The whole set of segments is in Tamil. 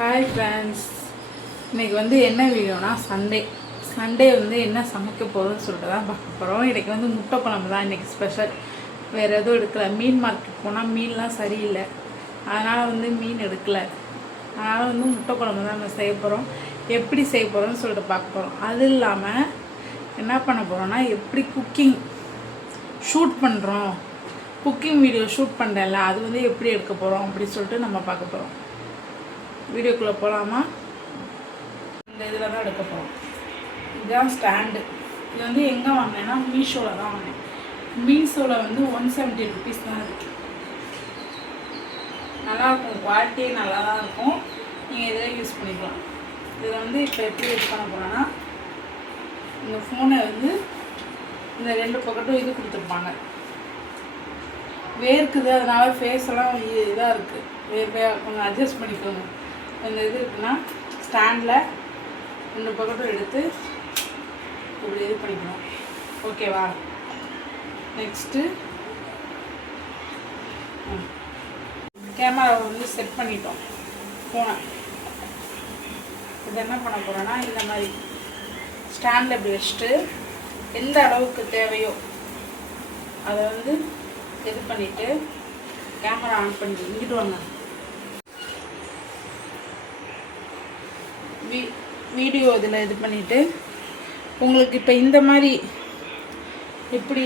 ஹாய் ஃப்ரெண்ட்ஸ், இன்றைக்கி வந்து என்ன வீடியோனா சண்டே வந்து என்ன சமைக்க போகிறோம்னு சொல்லிட்டு தான் பார்க்க போகிறோம். இன்றைக்கி வந்து முட்டை குழம்பு தான் இன்றைக்கி ஸ்பெஷல். வேறு எதுவும் எடுக்கலை. மீன் மார்க்கெட் போனால் மீன்லாம் சரியில்லை, அதனால் வந்து மீன் எடுக்கலை. அதனால் வந்து முட்டை குழம்பு தான் நம்ம செய்ய போகிறோம். எப்படி செய்ய போகிறோம்னு சொல்லிட்டு பார்க்க போகிறோம். அது இல்லாமல் என்ன பண்ண போகிறோன்னா, எப்படி குக்கிங் ஷூட் பண்ணுறோம், குக்கிங் வீடியோ ஷூட் பண்ணுறேன்ல, அது வந்து எப்படி எடுக்க போகிறோம் அப்படின்னு சொல்லிட்டு நம்ம பார்க்க போகிறோம். வீடியோக்குள்ளே போகலாமா? இந்த இதில் தான் எடுக்க போகிறோம். இதுதான் ஸ்டாண்டு. இது வந்து எங்கே வாங்கினேன்னா மீஷோவில் தான் வாங்கினேன். மீஷோவில் வந்து 170 rupees தான் இருக்குது. நல்லாயிருக்கும், குவாலிட்டியே நல்லா தான் இருக்கும். நீங்கள் இதில் யூஸ் பண்ணிக்கலாம். இதில் வந்து இப்போ எப்படி யூஸ் பண்ண போகிறோன்னா, இந்த ஃபோனை வந்து இந்த 2 பக்கட்டும் இது கொடுத்துருப்பாங்க. வேர்க்குது, அதனால் ஃபேஸ் எல்லாம் இதாக இருக்குது, வேர்வையாக கொஞ்சம் அட்ஜஸ்ட் பண்ணிக்கோங்க. இந்த இது இருக்குன்னா ஸ்டாண்டில் 2 பக்கட்டும் எடுத்து இப்படி இது பண்ணிக்கணும். ஓகேவா? நெக்ஸ்ட்டு கேமராவை வந்து செட் பண்ணிட்டோம் ஃபோனை. இது என்ன பண்ண போகிறோன்னா, இந்த மாதிரி ஸ்டாண்டில் இப்படி வச்சுட்டு எந்த அளவுக்கு தேவையோ அதை வந்து இது பண்ணிவிட்டு கேமரா ஆன் பண்ணி இங்கிட்டு வாங்க. வீடியோ இதில் இது பண்ணிவிட்டு உங்களுக்கு இப்போ இந்த மாதிரி இப்படி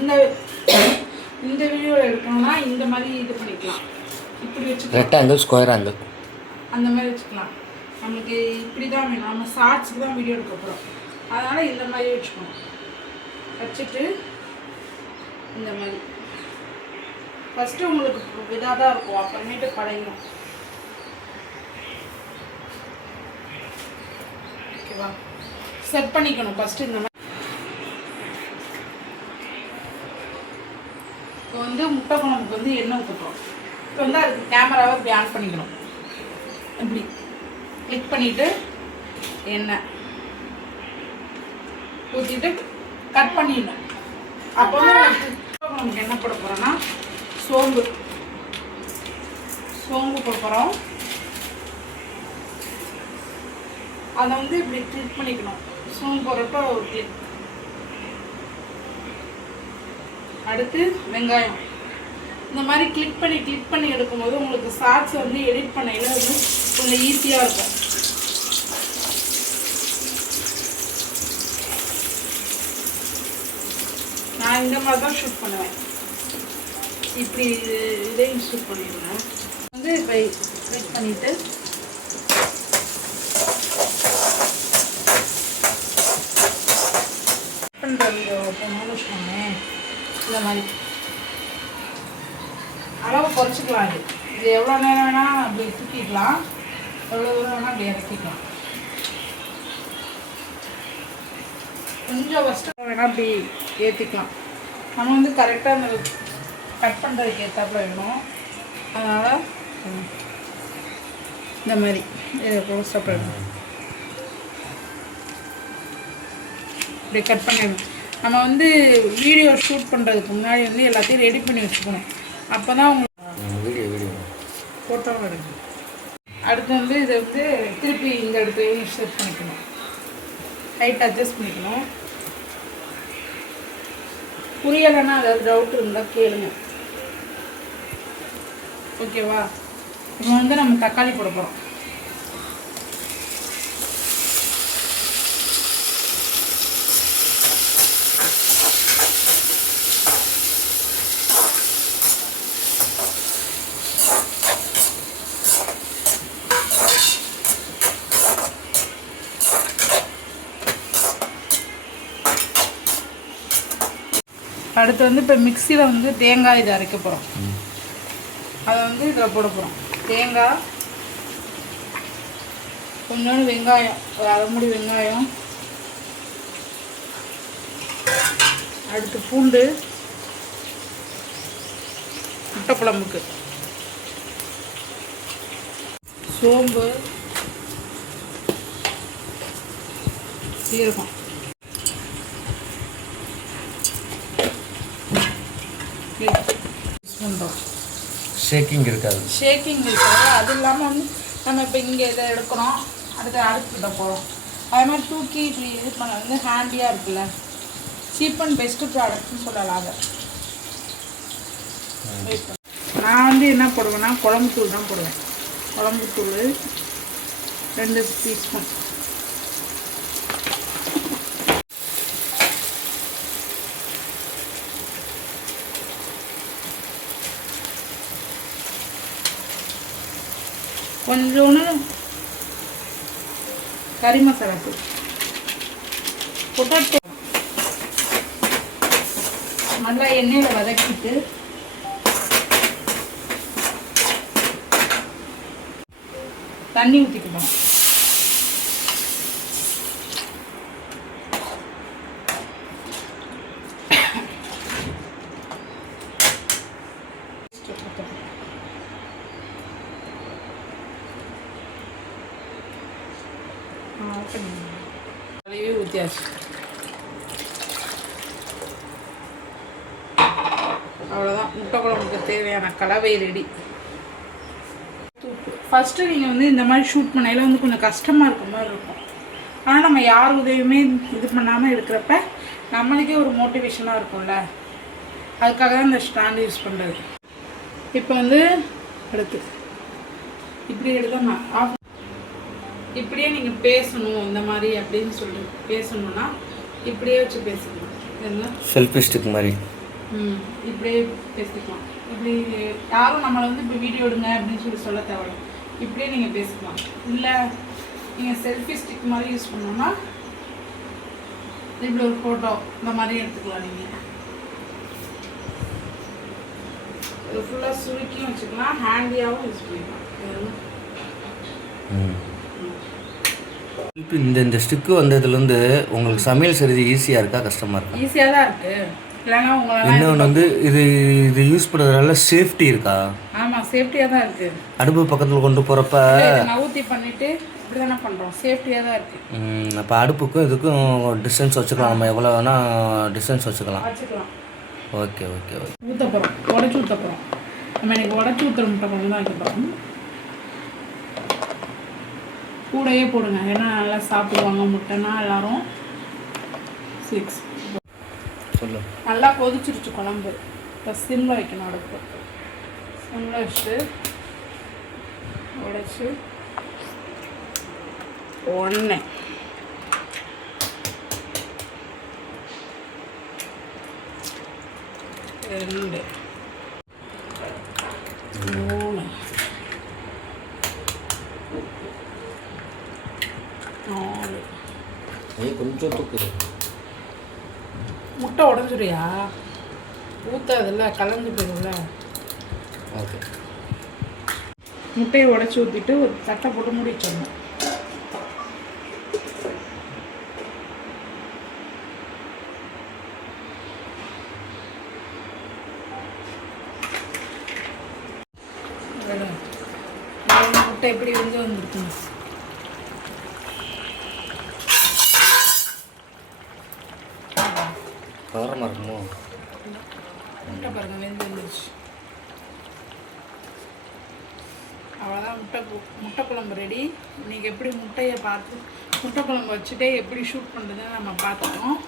இந்த வீடியோவில் எடுக்கணும்னா இந்த மாதிரி இது பண்ணிக்கலாம். இப்படி வச்சுக்கலாம், ரெக்டாங்கிள், ஸ்கொயர் ஆங்கிள் அந்த மாதிரி வச்சுக்கலாம். நம்மளுக்கு இப்படி தான் வேணும், நம்ம ஷார்ட்ஸுக்கு தான் வீடியோ எடுக்க போகிறோம். அதனால் இந்த மாதிரி வச்சுக்கணும். வச்சுட்டு இந்த மாதிரி ஃபஸ்ட்டு உங்களுக்கு இதாக தான் இருக்கும், அப்புறமேட்டு பழகணும். ஓகேவா? செட் பண்ணிக்கணும் ஃபஸ்ட்டு இந்த மாதிரி. இப்போ வந்து முட்டை குழம்புக்கு வந்து எண்ணெய் ஊற்றுறோம். இப்போ வந்து அதுக்கு கேமராவை இப்படி ஆன் பண்ணிக்கணும். இப்படி கிளிக் பண்ணிவிட்டு எண்ணெய் ஊற்றிட்டு கட் பண்ணிடணும். அப்போ வந்து முட்டை குழம்புக்கு என்ன போட போகிறோன்னா, சோம்பு போட போகிறோம். அதை வந்து இப்படி கிளிக் பண்ணிக்கணும். சோம்பு போடுறப்ப ஒரு கிளிக். அடுத்து வெங்காயம். இந்த மாதிரி கிளிக் பண்ணி எடுக்கும்போது உங்களுக்கு ஷார்ட்ஸ் வந்து எடிட் பண்ணையில் வந்து கொஞ்சம் ஈஸியாக இருக்கும். நான் இந்த மாதிரி தான் ஷூட் பண்ணுவேன். இப்படி இதையும் ஷூட் பண்ணிடுவேன். வந்து இப்போ கிளிக் பண்ணிவிட்டு இந்த மாதிரி அளவு குறைச்சிக்கலாம். இது எவ்வளோ நேரம் வேணால் அப்படி தூக்கிக்கலாம், எவ்வளோ தூரம் வேணால் அப்படி இறக்கிக்கலாம். கொஞ்சம் ஃபஸ்ட்டு வேணால் அப்படி ஏற்றிக்கலாம். நம்ம வந்து கரெக்டாக அந்த கட் பண்ணுறதுக்கு ஏற்றாப்புல வேணும். அதனால் இந்த மாதிரி இதை க்ளோஸ்அப் வேணும். இப்படி கட் பண்ணிடணும். நம்ம வந்து வீடியோ ஷூட் பண்ணுறதுக்கு முன்னாடி வந்து எல்லாத்தையும் ரெடி பண்ணி வச்சுக்கணும். அப்போ தான் உங்களுக்கு ஃபோட்டோவும் எடுக்கும். அடுத்து வந்து இதை வந்து திருப்பி இந்த இடத்துலையும் செட் பண்ணிக்கணும். ஹைட் அட்ஜஸ்ட் பண்ணிக்கணும். புரியலைன்னா அதாவது டவுட் இருந்தால் கேளுங்க. ஓகேவா? இப்போ வந்து நம்ம தக்காளி போட போகிறோம். அடுத்து வந்து இப்போ மிக்சியில் வந்து தேங்காய் இதை அரைக்க போகிறோம். அதை வந்து இதில் போட போகிறோம். தேங்காய், கொஞ்சோண்டு வெங்காயம், ஒரு அரை மூடி வெங்காயம், அடுத்து பூண்டு, முட்டை குழம்புக்கு சோம்பு, சீரகம், யூஸ் பண்ணுறோம். ஷேக்கிங் இருக்காது. அது இல்லாமல் வந்து நம்ம இப்போ இங்கே இதை எடுக்கிறோம், அடுப்புக்கிட்ட போகிறோம். அதே மாதிரி தூக்கி இப்படி இது பண்ண வந்து ஹேண்டியாக இருக்குல்ல, சீப் அண்ட் பெஸ்ட்டு ப்ராடக்ட்னு சொல்லலாம். அதை நான் வந்து என்ன போடுவேன்னா குழம்புத்தூள் தான் போடுவேன். குழம்புத்தூள் 2 டீஸ்பூன். கொஞ்சோன்னு கறி மசாலா தூள், பொட்டாட்டோ நல்லா எண்ணெயில் வதக்கிட்டு தண்ணி ஊற்றிக்கிட்டோம். அதையே ஊற்றியாச்சு. அவ்வளோதான், முட்டை குழம்புக்கு தேவையான கலவை ரெடி. ஃபஸ்ட்டு நீங்கள் வந்து இந்த மாதிரி ஷூட் பண்ணையில் வந்து கொஞ்சம் கஷ்டமாக இருக்க மாதிரி இருக்கும். ஆனால் நம்ம யார் உதவியுமே இது பண்ணாமல் இருக்கிறப்ப நம்மளுக்கே ஒரு மோட்டிவேஷனாக இருக்கும்ல, அதுக்காக தான் இந்த ஸ்டாண்ட் யூஸ் பண்ணுறது. இப்போ வந்து எடுத்து இப்படி எடுத்தோம்னா இப்படியே நீங்கள் பேசணும் இந்த மாதிரி அப்படின்னு சொல்லி பேசணுன்னா இப்படியே வச்சு பேசிக்கலாம். செல்ஃபி ஸ்டிக் மாதிரி இப்படியே பேசிக்கலாம். இப்படி யாரும் நம்மளை வந்து இப்போ வீடியோ எடுங்க அப்படின்னு சொல்லி சொல்ல தேவையில்ல, இப்படியே நீங்கள் பேசிக்கலாம். இல்லை நீங்கள் செல்ஃபி ஸ்டிக் மாதிரி யூஸ் பண்ணோன்னா இப்படி ஒரு ஃபோட்டோ இந்த மாதிரி எடுத்துக்கலாம். நீங்கள் இது ஃபுல்லாக சுருக்கியும் வச்சுக்கலாம், ஹேண்டியாகவும் யூஸ் பண்ணிக்கலாம். இந்த ஸ்டிக்கு வந்ததுலேருந்து உங்களுக்கு சமையல் செய்கிறது ஈஸியாக இருக்கா கஷ்டமாக இருக்கா? ஈஸியாக தான் இருக்குது. இல்லைன்னா இன்னொன்று வந்து இது யூஸ் பண்ணுறதுனால சேஃப்டி இருக்கா? ஆமாம், சேஃப்டியாக தான் இருக்குது. அடுப்பு பக்கத்தில் கொண்டு போகிறப்ப நவுத்தி பண்ணிவிட்டு இப்படி தானே பண்ணுறோம், சேஃப்டியாக தான் இருக்குது. அப்போ அடுப்புக்கும் இதுக்கும் டிஸ்டன்ஸ் வச்சுக்கலாம், நம்ம எவ்வளோ வேணால் டிஸ்டன்ஸ் வச்சுக்கலாம். Okay okay okay. ஊற்ற போகிறோம், உடச்சி ஊற்ற போகிறோம். நம்ம எனக்கு உடச்சி ஊற்றுற முட்டை குழம்பு தான் வைக்க போகிறோம். கூடையே போடுங்க, ஏன்னா நல்லா சாப்பிடுவாங்க முட்டைன்னா எல்லாரும். 6 சொல்லு. நல்லா கொதிச்சிருச்சு குழம்பு. இப்போ சிம்மில் வைக்கணும், அடுப்பு சிம்மில் வச்சுட்டு உடைச்சி 1 2 3 4 கொஞ்சம் தூக்குது. முட்டை உடஞ்சிரியா? ஊற்றாதில்ல, கலந்து போயிடும்ல. ஓகே. முட்டையை உடச்சி ஊற்றிட்டு ஒரு தட்டை போட்டு மூடி வச்சிடணும். முட்டை எப்படி வந்து வந்துருக்குங்க. காரமாக இருக்குமோ? முட்டை பாருங்க, வெந்து வந்துருச்சு. அவ்வளோதான், முட்டை குழம்பு ரெடி. இன்றைக்கி எப்படி முட்டையை பார்த்து முட்டை குழம்பு வச்சுட்டே எப்படி ஷூட் பண்ணுறதுன்னு நம்ம பார்த்துக்கோம்.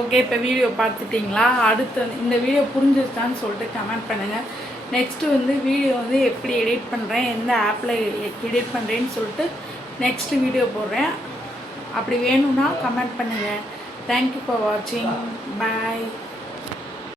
ஓகே, இப்போ வீடியோ பார்த்துட்டிங்களா? அடுத்து இந்த வீடியோ புரிஞ்சிருச்சான்னு சொல்லிட்டு கமெண்ட் பண்ணுங்கள். நெக்ஸ்ட்டு வந்து வீடியோ வந்து எப்படி எடிட் பண்ணுறேன், எந்த ஆப்பில் எடிட் பண்ணுறேன்னு சொல்லிட்டு நெக்ஸ்ட்டு வீடியோ போடுறேன். அப்படி வேணும்னா கமெண்ட் பண்ணுங்கள். தேங்க்யூ ஃபார் வாட்சிங். பாய்.